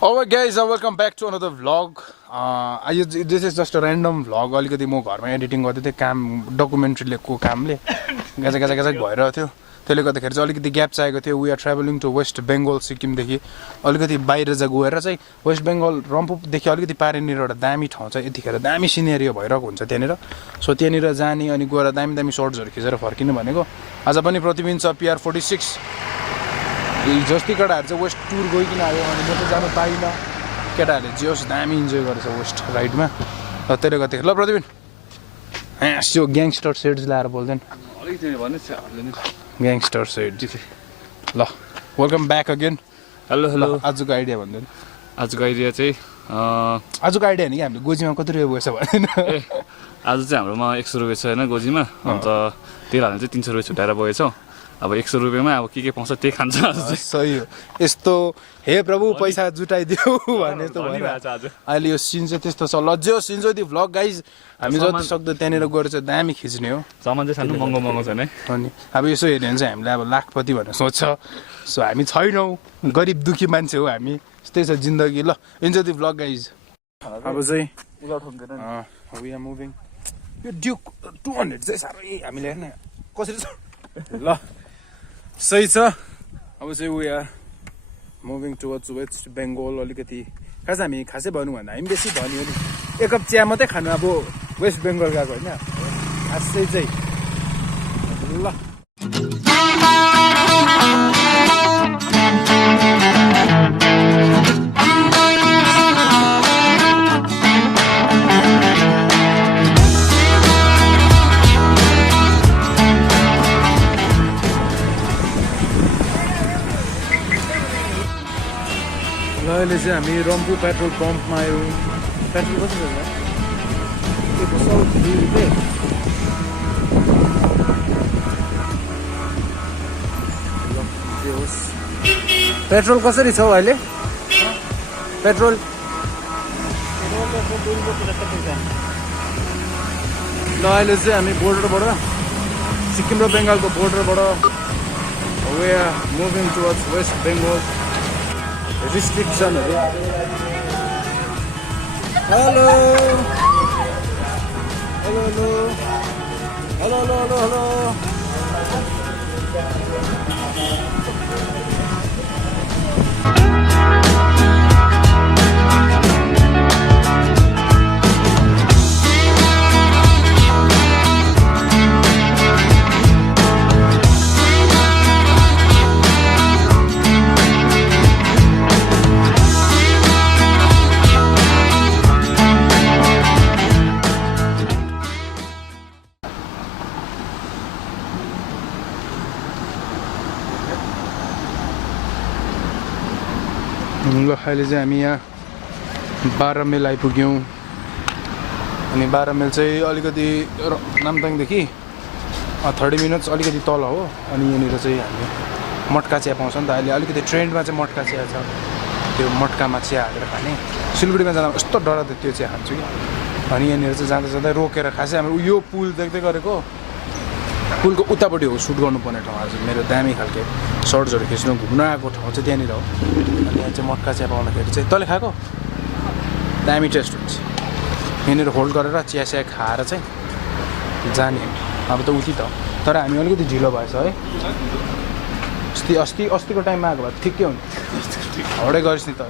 Alright guys, welcome back to another vlog. This is just a random vlog. अलिकति म घरमा editing गर्दै थिएँ काम डकुमेन्ट्रीको कामले गाजा भइरहेको थियो। त्यसले गर्दाखेरि चाहिँ अलिकति ग्याप चाहिएको थियो। We are travelling to West Bengal सिक्किमदेखि अलिकति बाहिर गएर चाहिँ वेस्ट बेंगल रम्फूदेखि अलिकति पारिनेर एउटा दामी ठाउँ छ। यतिखेर दामी सिनेरियो भइरहेको हुन्छ त्यहाँनिर। सो त्यहाँनिर जाने अनि गएर दामी सर्ट्सहरु खिचेर फर्किनु भनेको। आज पनि प्रतिबिम्ब छ PR 46 जस्ती केटाहरु चाहिँ वेस्ट टुर गइकिन आयो अनि म त जानु पाइनँ। केटाहरुले जोस दामी इन्जोय गरेछ वेस्ट राइडमा। र त्यसले गर्दाखेरि ल प्रतिबिम्ब त्यो ग्याङस्टर सेड्स लाएर बोल्दैन अलिकति भन्नुस् न ग्याङस्टर सेड ल वेलकम ब्याक अगेन। हेलो आजको आइडिया भन्दैन। आजको आइडिया चाहिँ आजको आइडिया नि कि हामीले गोजीमा कति रुपियाँ गएछ भन्दैन। आज चाहिँ हाम्रोमा 100 रुपियाँ छ हैन गोजीमा। अन्त तेल हाल्नु चाहिँ 300 रुपियाँ छुटाएर गएछौ। अब 100 रुपियाँमा अब के खान्छ त्यही खान्छ। सही हो। यस्तो हे प्रभु पैसा जुटाइदियो भने जस्तो भइरहेछ आज। अहिले यो सिन चाहिँ त्यस्तो छ। लज्जो इन्जोय द भ्लग गाइज। हामी जति सक्दो त्यहाँनिर गएर चाहिँ दामी खिच्ने हो। सामान चाहिँ सानो महँगो छ नि। अनि अब यसो हेर्यो भने चाहिँ हामीले अब लाखपति भनेर सोच्छ। सो हामी छैनौँ, गरिब दुखी मान्छे हो हामी। त्यस्तै छ जिन्दगी। ल इन्जोय द भ्लग गाइज। अब चाहिँ वी आर मुभिङ। यो ड्युक 200 चाहिँ साह्रै हामीले हेर्न कसरी छ। ल सही छ। अब चाहिँ we are moving towards West Bengal. अलिकति खास हामी खासै भनौँ भन्दा हामी बेसी भन्यो नि एक कप चिया मात्रै खानु अब वेस्ट बेंगल गएको होइन खासै चाहिँ। ल अहिले चाहिँ हामी रम्फू पेट्रोल पम्पमा आयौँ। पेट्रोल कति छ? 102 रुपियाँ। पेट्रोल कसरी छ अहिले? पेट्रोल ल अहिले चाहिँ हामी बोर्डरबाट सिक्किम र बेङ्गालको बोर्डरबाट we are moving towards West Bengal. Restriction hello hello hello hello hello hello hello ल अहिले चाहिँ हामी यहाँ 12 माइल आइपुग्यौँ। अनि 12 माइल चाहिँ अलिकति नामताङदेखि 30 मिनट्स अलिकति तल हो। अनि यहाँनिर चाहिँ हामी मटका चिया पाउँछ नि त। अहिले अलिकति ट्रेन्डमा चाहिँ मटका चिया छ। त्यो मटकामा चिया हालेर खाने। सिलगढीमा जाँदा यस्तो डराउँदै त्यो चिया खान्छु कि। अनि यहाँनिर चाहिँ जाँदा रोकेर खासै हाम्रो यो पुल देख्दै गरेको पुलको उतापट्टि हो सुट गर्नुपर्ने ठाउँ। आज मेरो दामी खालके सर्ट्सहरु खिच्नु घुम्न आएको ठाउँ चाहिँ त्यहाँनिर हो। अनि यहाँ चाहिँ मटका चिया पाउँदाखेरि चाहिँ तैँले खाएको दामी टेस्ट हुन्छ। यहाँनिर होल्ड गरेर चिया सिया खाएर चाहिँ जाने। अब त उति त तर हामी अलिकति ढिलो भएछ है। अस्तिको टाइममा आएको भए ठिकै हुन्थ्यो। हौडै गरिस् नि त।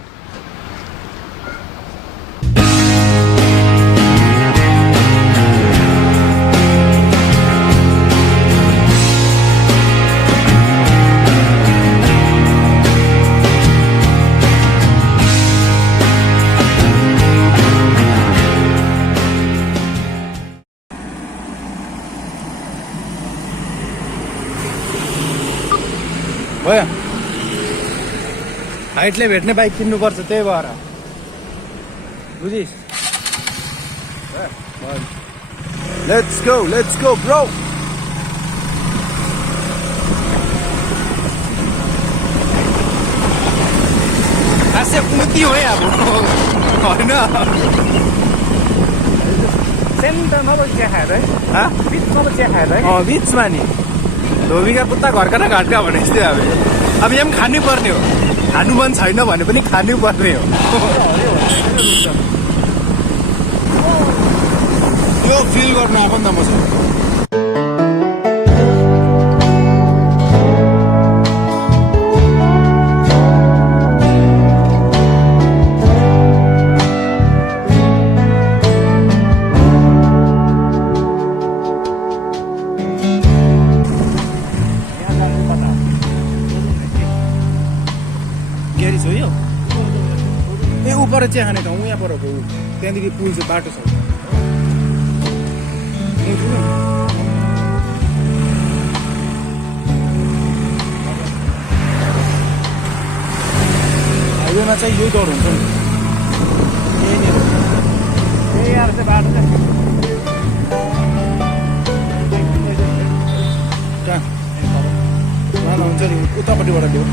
भयो हाइटले भेट्ने बाइक किन्नुपर्छ त्यही भएर बुझिस्। Let's go bro. खासै उन्नति हो है अब होइन। सेन्टरमा पो चिया खाएर है। बिचमा पो चिया खाएर है। बिचमा नि धोबीका पुत्ता घरका न घाटका भने जस्तै अब यहाँ पनि खानै पर्ने हो। खानु मन छैन भने पनि खानु पर्ने हो यो फिल गर्न आएको नि त म चाहिँ ऊपर चिया खाने ठाउँ यहाँ पर हो त्यहाँदेखि पुल चाहिँ बाटो छ हाइवेमा चाहिँ यही डर हुन्छ नि यहाँनिर चाहिँ बाटो चाहिँ कहाँ हुन्छ नि उतापट्टिबाट ल्याऊ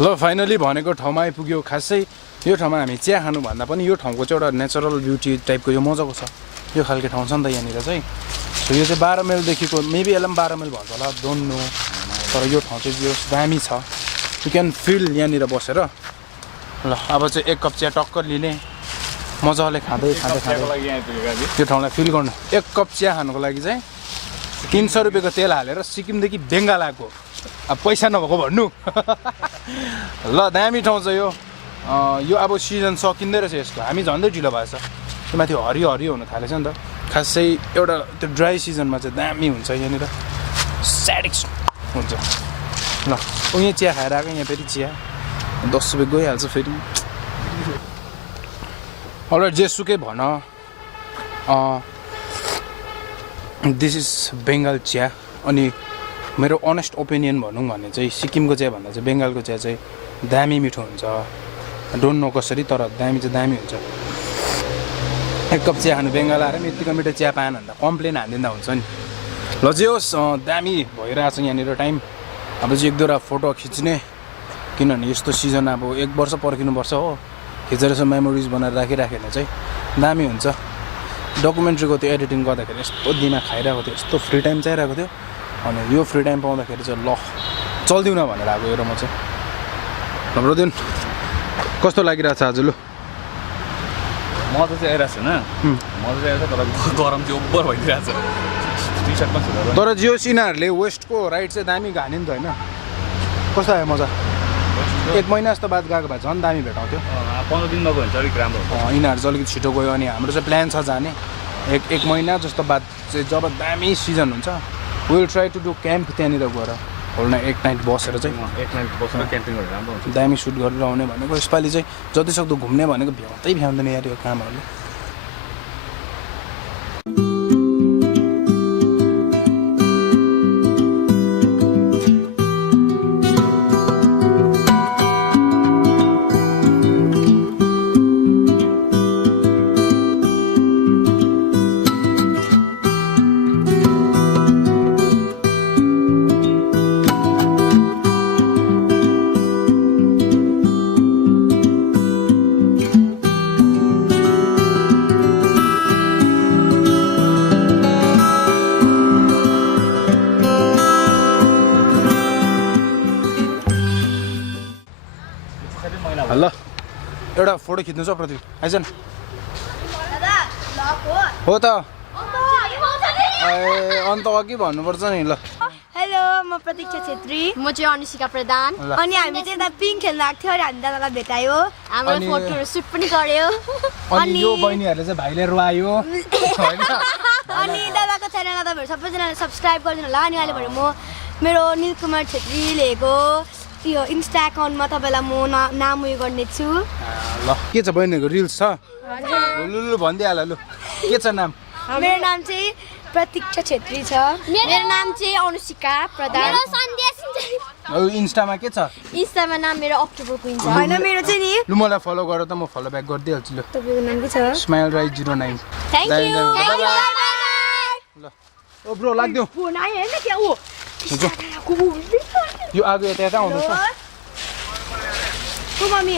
ल फाइनली भनेको ठाउँमा आइपुग्यो खासै यो ठाउँमा हामी चिया खानु भन्दा पनि यो ठाउँको चाहिँ एउटा नेचरल ब्युटी टाइपको यो मजाको छ यो खालको ठाउँ छ नि त यहाँनिर चाहिँ सो यो चाहिँ 12 माइलदेखिको मेबी यसलाई पनि 12 माइल भन्छ होला डोन्ट नो तर यो ठाउँ चाहिँ यो दामी छ यु क्यान फिल यहाँनिर बसेर ल अब चाहिँ एक कप चिया टक्कर लिने मजाले खाँदै त्यो ठाउँलाई फिल गर्नु एक कप चिया खानुको लागि चाहिँ 300 रुपियाँको तेल हालेर सिक्किमदेखि बेङ्गाल आएको अब पैसा नभएको भन्नु ल दामी ठाउँ छ यो अब सिजन सकिँदै रहेछ यसको हामी झन्डै ढिलो भएछ त्यो माथि हरियो हरियो हुन थालेछ नि त खासै एउटा त्यो ड्राई सिजनमा चाहिँ दामी हुन्छ यहाँनिर स्याटिक्स हुन्छ ल यहाँ चिया खाएर आएको यहाँ फेरि चिया 10 रुपियाँ गइहाल्छ फेरि अलराइट जेसुकै भन दिस इज बेङ्गाल चिया अनि मेरो अनेस्ट ओपिनियन भनौँ भने चाहिँ सिक्किमको चिया भन्दा चाहिँ बेङ्गालको चिया चाहिँ दामी मिठो हुन्छ डोन्ट नो कसरी तर दामी चाहिँ दामी हुन्छ एक कप चिया खानु बेङ्गाल आएर यतिको मिठो चिया पाएन भने त कम्प्लेन हानिदिँदा हुन्छ नि ल जे होस् दामी भइरहेछ यहाँनिर टाइम अब चाहिँ एक दुईवटा फोटो खिच्ने किनभने यस्तो सिजन अब 1 वर्ष पर्खिनुपर्छ हो खिचेर यसो मेमोरिज बनाएर राखिराख्यो भने चाहिँ दामी हुन्छ डकुमेन्ट्रीको त्यो एडिटिङ गर्दाखेरि यस्तो दिमाग खाइरहेको थियो यस्तो फ्री टाइम चाहिरहेको थियो अनि यो फ्री टाइम पाउँदाखेरि चाहिँ ल चल्दिउँ न भनेर आएको र म चाहिँ हाम्रो दिन कस्तो लागिरहेको छ आज लु मजा चाहिँ आइरहेको छैन मजा चाहिँ आइरहेको तर गरम चाहिँ ओभर भइदिरहेको छ टी सर्टमा छुटेर तर जियो सिनाहरूले वेस्टको राइड चाहिँ दामी घाने नि त होइन कस्तो आयो मजा 1 महिना जस्तो बाद गएको भए झन् दामी भेटाउँथ्यो 15 दिन नगयो भने चाहिँ अलिक राम्रो हुन्छ यिनीहरू चाहिँ अलिकति छिटो गयो अनि हाम्रो चाहिँ प्लान छ जाने एक महिना जस्तो बाद चाहिँ जब दामी सिजन हुन्छ will try to do camp त्यहाँनिर गएर होल एक नाइट बसेर चाहिँ एक नाइट बसेर क्याम्पिङ गरेर राम्रो हुन्छ दामी सुट गरेर आउने भनेको यसपालि चाहिँ जतिसक्दो घुम्ने भनेको भ्याउँदैन यार यो कामहरूले ल एउटा फोटो खिच्नु छ प्रदीप आइज न हो त अन्त अघि भन्नुपर्छ नि ल हेलो म प्रतीक्षा छेत्री म चाहिँ अनुशिका प्रधान अनि हामी चाहिँ यता पिङ खेल्न आएको थियो अनि हामी दादालाई भेटायो हाम्रो फोटोहरू सुट पनि गर्यो अनि यो बहिनीहरूले चाहिँ भाइले रुवायो हैन अनि दादाको च्यानललाई तपाईँहरू सबैजनाले सब्स्क्राइब गरिदिनु होला अनि अहिले भने म मेरो नीलकुमार छेत्री लेखेको यो इन्स्टा अकाउन्टमा तपाईँलाई म नाम उयो गर्ने छु ल के छ बहिनीहरूको रिल्स छ लु भनिदिइहाल लु के छ नाम मेरो नाम चाहिँ प्रतीक्षा छेत्री छ मेरो नाम चाहिँ अनुशिका प्रधान मेरो सन्ध्या इन्स्टामा के छ इन्स्टामा नाम मेरो अक्टोबर क्वीन छ हैन मेरो चाहिँ नि लु मलाई फलो गर त म फलो ब्याक गरिदिइहाल्छु ल तपाईको नाम के छ स्माइल राइट 09 थ्यांक यू ल ओ ब्रो लाग्दियो फोन आयो हैन के ओ यो आगो यता आउँदैछ ओ मम्मी